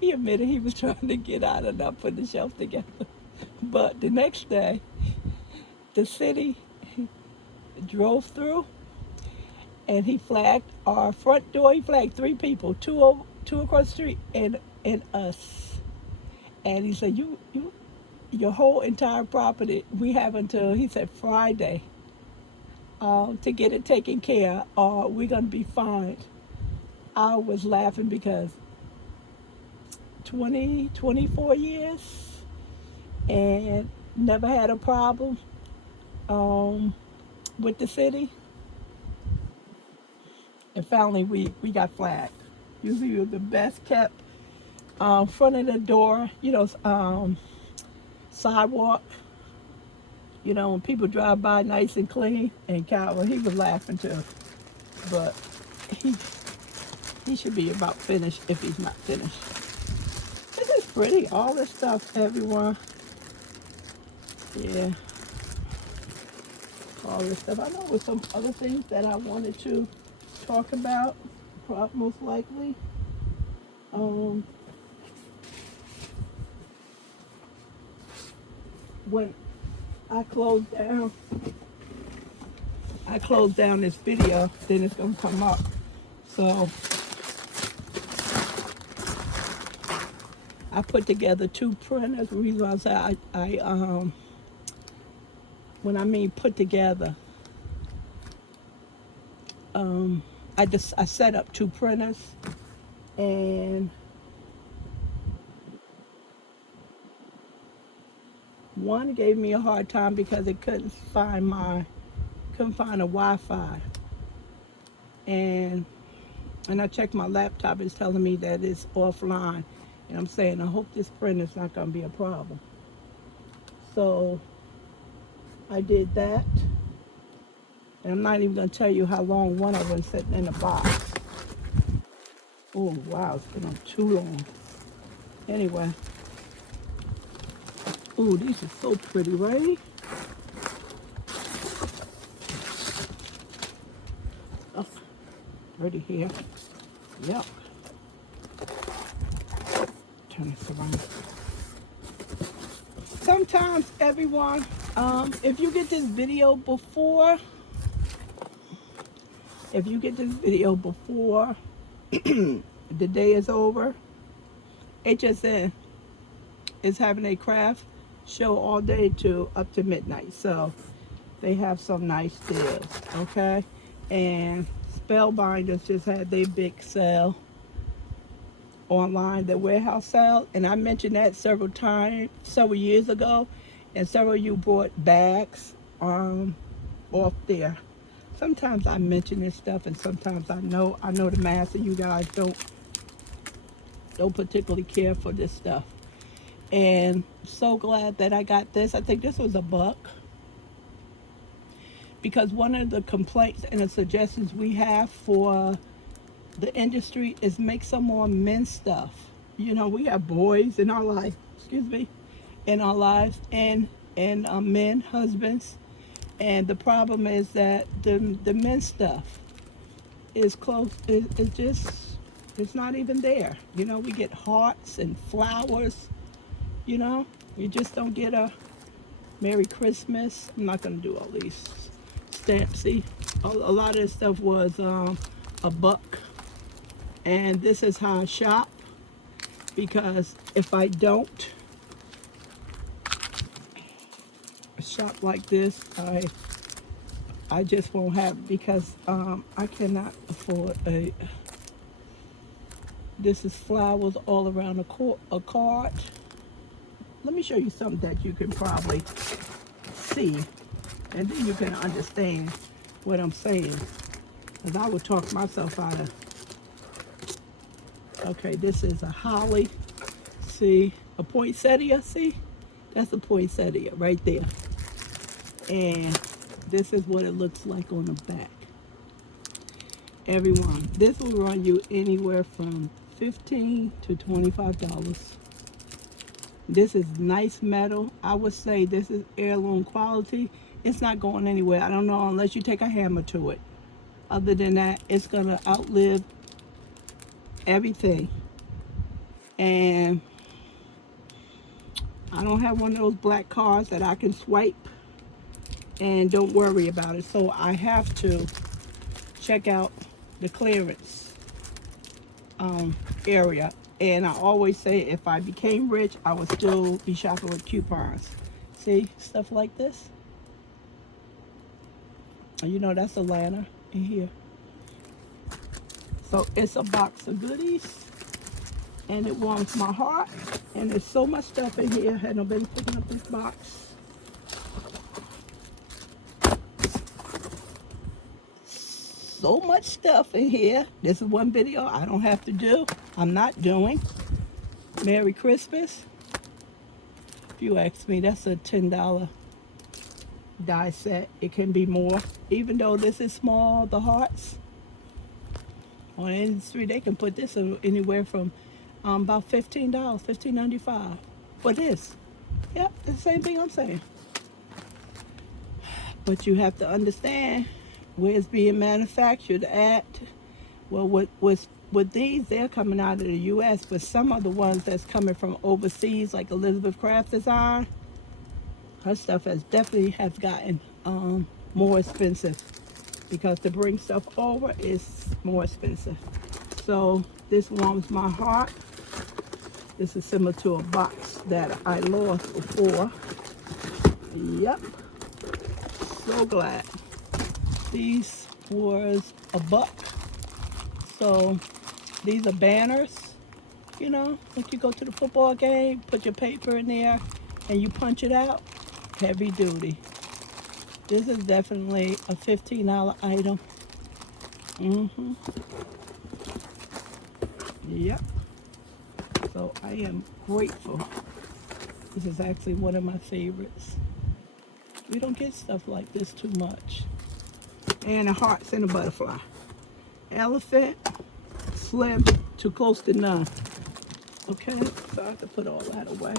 He admitted he was trying to get out and not put the shelf together. But the next day, the city drove through and he flagged our front door. He flagged 3 people, two across the street and us. And he said, your whole entire property, we have until, he said, Friday to get it taken care of, or we're going to be fined. I was laughing because 24 years and never had a problem with the city. And finally, we got flagged. Usually we were the best kept front of the door, sidewalk. When people drive by nice and clean. And Calvin, he was laughing too. But he should be about finished if he's not finished. This is pretty. All this stuff, everyone. Yeah. All this stuff. I know with some other things that I wanted to talk about, most likely. When I close down this video, then it's gonna come up. So I put together 2 printers. The reason I say when I mean put together, I set up 2 printers, and one gave me a hard time because it couldn't find a Wi-Fi, and I checked my laptop. It's telling me that it's offline, and I'm saying I hope this printer's not going to be a problem. So I did that, and I'm not even going to tell you how long one of them sitting in the box. Oh wow, it's been on too long. Anyway. Oh, these are so pretty, right? Oh, pretty here. Yep. Turn this around. Sometimes, everyone, if you get this video before, the day is over, HSN is having a craft show all day up to midnight. So they have some nice deals, okay? And Spellbinders just had their big sale online, the warehouse sale. And I mentioned that several years ago. And several of you bought bags off there. Sometimes I mention this stuff, and sometimes I know the mass of you guys don't particularly care for this stuff. And so glad that I got this. I think this was $1. Because one of the complaints and the suggestions we have for the industry is make some more men's stuff. We have boys in our life, in our lives, and men, husbands. And the problem is that the men's stuff is close. It's not even there. We get hearts and flowers. You just don't get a Merry Christmas. I'm not going to do all these stamps. See, a lot of this stuff was $1. And this is how I shop. Because if I don't shop like this, I just won't have, because I cannot afford this is flowers all around a card. Let me show you something that you can probably see, and then you can understand what I'm saying. Because I would talk myself out of. Okay, this is a holly. See, a poinsettia, see? That's a poinsettia right there. And this is what it looks like on the back. Everyone, this will run you anywhere from $15 to $25. This is nice metal. I would say this is heirloom quality. It's not going anywhere. I don't know unless you take a hammer to it. Other than that, it's going to outlive everything. And I don't have one of those black cards that I can swipe and don't worry about it. So I have to check out the clearance area. And I always say if I became rich, I would still be shopping with coupons. See, stuff like this. You know, that's a lantern in here. So it's a box of goodies. And it warms my heart. And there's so much stuff in here. Had nobody picking up this box. So much stuff in here. This is one video I don't have to do. I'm not doing. Merry Christmas. If you ask me, that's a $10 die set. It can be more. Even though this is small, the hearts. On the industry, they can put this anywhere from about $15, $15.95 for this. Yep, it's the same thing I'm saying. But you have to understand where it's being manufactured at. Well, with these, they're coming out of the U.S., but some of the ones that's coming from overseas, like Elizabeth Craft Design, her stuff has definitely gotten more expensive because to bring stuff over is more expensive. So this warms my heart. This is similar to a box that I lost before. Yep. So glad. These was $1. So these are banners. You know, like you go to the football game, put your paper in there, and you punch it out. Heavy duty. This is definitely a $15 item. Yep. So I am grateful. This is actually one of my favorites. We don't get stuff like this too much. And the hearts and a butterfly. Elephant, slim to close to none. Okay, so I have to put all that away.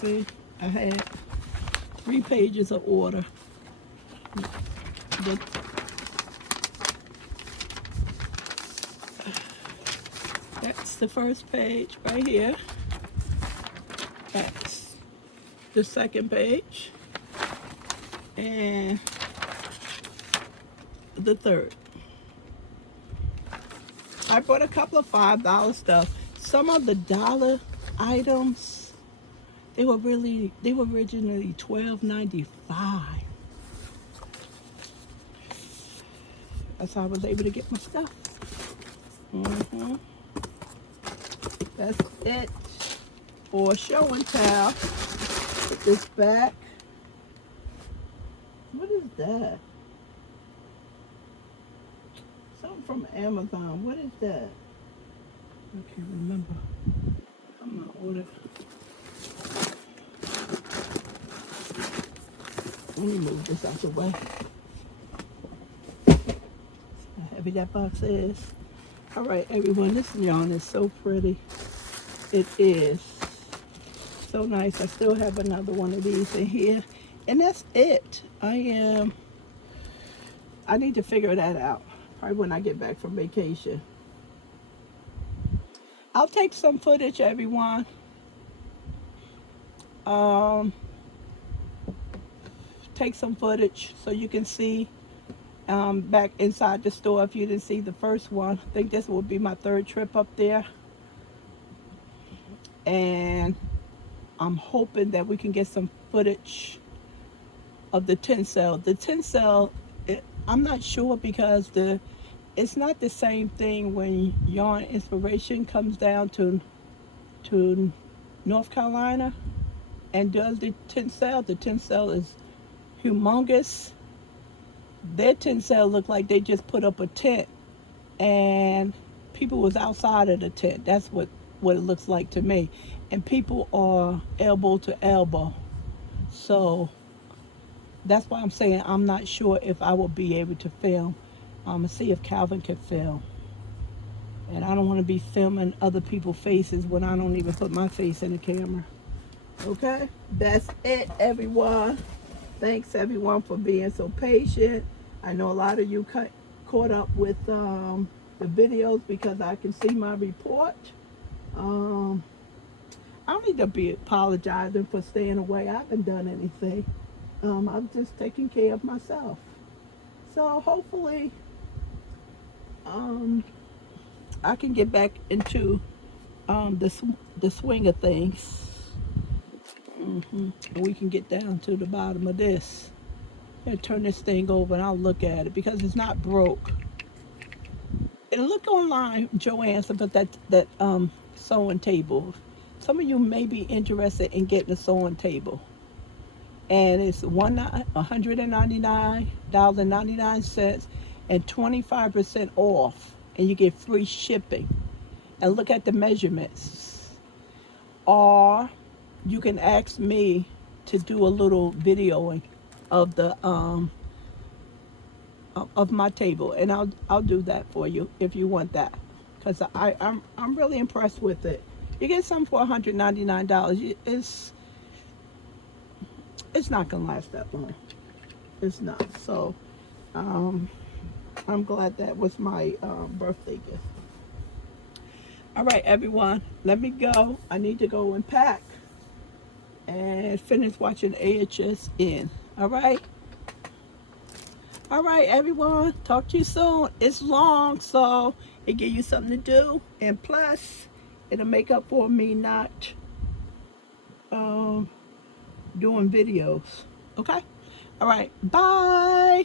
See, I had 3 pages of order. That's the first page right here. That's the second page. And the third. I bought a couple of $5 stuff. Some of the dollar items, they were originally $12.95. That's how I was able to get my stuff. That's it for show and tell. Put this back. What is that? Something from Amazon. What is that? I can't remember. I'm not ordered. Let me move this out the way. See how heavy that box is. All right, everyone, this yarn is so pretty. It is so nice. I still have another one of these in here. And that's it. I need to figure that out. Probably when I get back from vacation. I'll take some footage, everyone. Take some footage so you can see back inside the store if you didn't see the first one. I think this will be my 3rd trip up there. And I'm hoping that we can get some footage of the tinsel. The tinsel, I'm not sure because it's not the same thing when Yarn Inspiration comes down to North Carolina and does the tinsel. The tinsel is humongous. Their tinsel look like they just put up a tent and people was outside of the tent. That's what it looks like to me. And people are elbow to elbow. So that's why I'm saying I'm not sure if I will be able to film and see if Calvin can film. And I don't want to be filming other people's faces when I don't even put my face in the camera. Okay? That's it, everyone. Thanks, everyone, for being so patient. I know a lot of you caught up with the videos because I can see my report. I don't need to be apologizing for staying away. I haven't done anything. I'm just taking care of myself. So hopefully I can get back into the swing of things. And we can get down to the bottom of this. And turn this thing over and I'll look at it because it's not broke. And look online, Joanne, about that sewing table. Some of you may be interested in getting a sewing table. And it's $199.99 and 25% off. And you get free shipping. And look at the measurements. Or you can ask me to do a little videoing of the of my table, and I'll do that for you if you want that, because I'm really impressed with it. You get something for $199. It's not gonna last that long. It's not. So I'm glad that was my birthday gift. All right, everyone, let me go. I need to go and pack and finish watching AHSN. All right? All right, everyone. Talk to you soon. It's long, so it give you something to do. And plus, it'll make up for me not doing videos. Okay? All right. Bye.